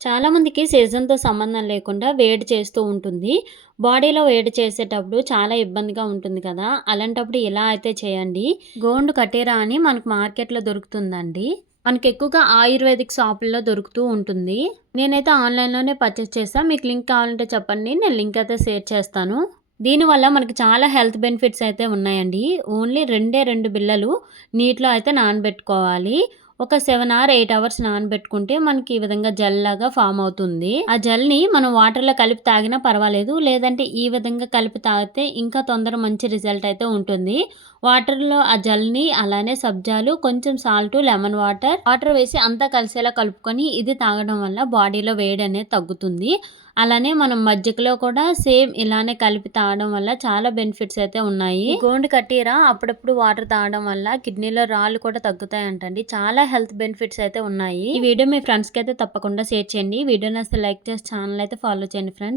చాలామందికి సీజన్‌తో సంబంధం లేకుండా వేడి చేస్తూ ఉంటుంది. బాడీలో వేడి చేసేటప్పుడు చాలా ఇబ్బందిగా ఉంటుంది కదా! అలాంటప్పుడు ఇలా అయితే చేయండి. గోండు కటేరా అని మనకు మార్కెట్‌లో దొరుకుతుందండి. మనకి ఎక్కువగా ఆయుర్వేదిక్ షాపుల్లో దొరుకుతూ ఉంటుంది. నేనైతే ఆన్‌లైన్‌లోనే పర్చేస్ చేస్తాను మీకు లింక్ కావాలంటే చెప్పండి. నేను లింక్ అయితే షేర్ చేస్తాను. దీనివల్ల మనకి చాలా హెల్త్ బెనిఫిట్స్ అయితే ఉన్నాయండి. ఓన్లీ రెండే రెండు బిళ్ళలు నీటిలో అయితే నానబెట్టుకోవాలి. ఒక సెవెన్ ఆర్ ఎయిట్ అవర్స్ నానబెట్టుకుంటే మనకి ఈ విధంగా జెల్ లాగా ఫామ్ అవుతుంది. ఆ జెల్‌ని మనం వాటర్‌లో కలిపి తాగినా పర్వాలేదు. లేదంటే ఈ విధంగా కలిపి తాగితే ఇంకా తొందర మంచి రిజల్ట్ అయితే ఉంటుంది. వాటర్‌లో ఆ జెల్‌ని అలానే సబ్జాలు, కొంచెం సాల్టు, లెమన్ వాటర్, వాటర్ వేసి అంతా కలిసేలా కలుపుకొని ఇది తాగడం వల్ల బాడీలో వేడి అనేది తగ్గుతుంది. అలానే మనం మజ్జిగలో కూడా సేమ్ ఇలానే కలిపి తాగడం వల్ల చాలా బెనిఫిట్స్ అయితే ఉన్నాయి. గోండు కట్టీరా అప్పుడప్పుడు వాటర్ తాగడం వల్ల కిడ్నీలో రాళ్ళు కూడా తగ్గుతాయి అంటండి చాలా హెల్త్ బెనిఫిట్స్ అయితే ఉన్నాయి. ఈ వీడియో మీ ఫ్రెండ్స్‌కి అయితే తప్పకుండా షేర్ చేయండి. వీడియోని అసలు లైక్ చేసి ఛానల్ అయితే ఫాలో చేయండి ఫ్రెండ్స్.